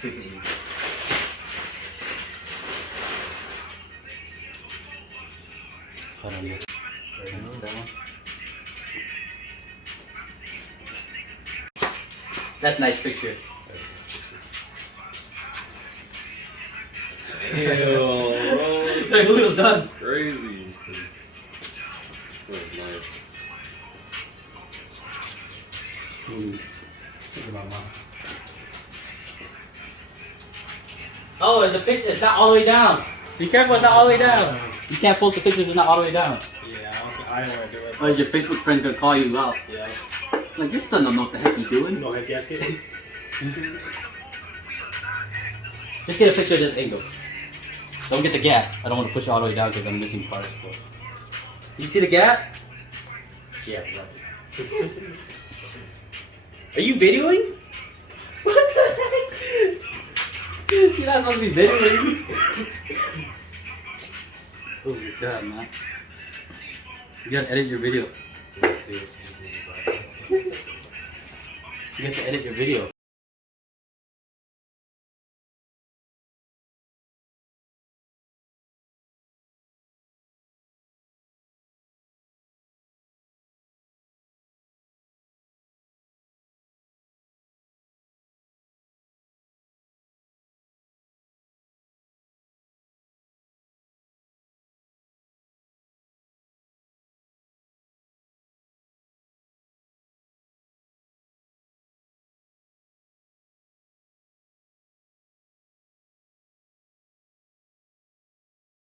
Hold on, that one. That's a nice picture. Ew, bro. Like, look, it's done. Crazy. That was nice. Think about mine. Oh, it's not all the way down. Be careful, it's not all the way down. You can't post the pictures, it's not all the way down. Yeah, I don't want to do it. Or your Facebook friend's gonna call you out. Yeah. Like, your son don't know what the heck he's doing. No head gasket. Just get a picture of this angle. Don't get the gap. I don't want to push it all the way down because I'm missing parts. So. You see the gap? Yeah, right. Are you videoing? What the heck? You're not supposed to be videoing. Oh my god, man. You gotta edit your video. You have to edit your video.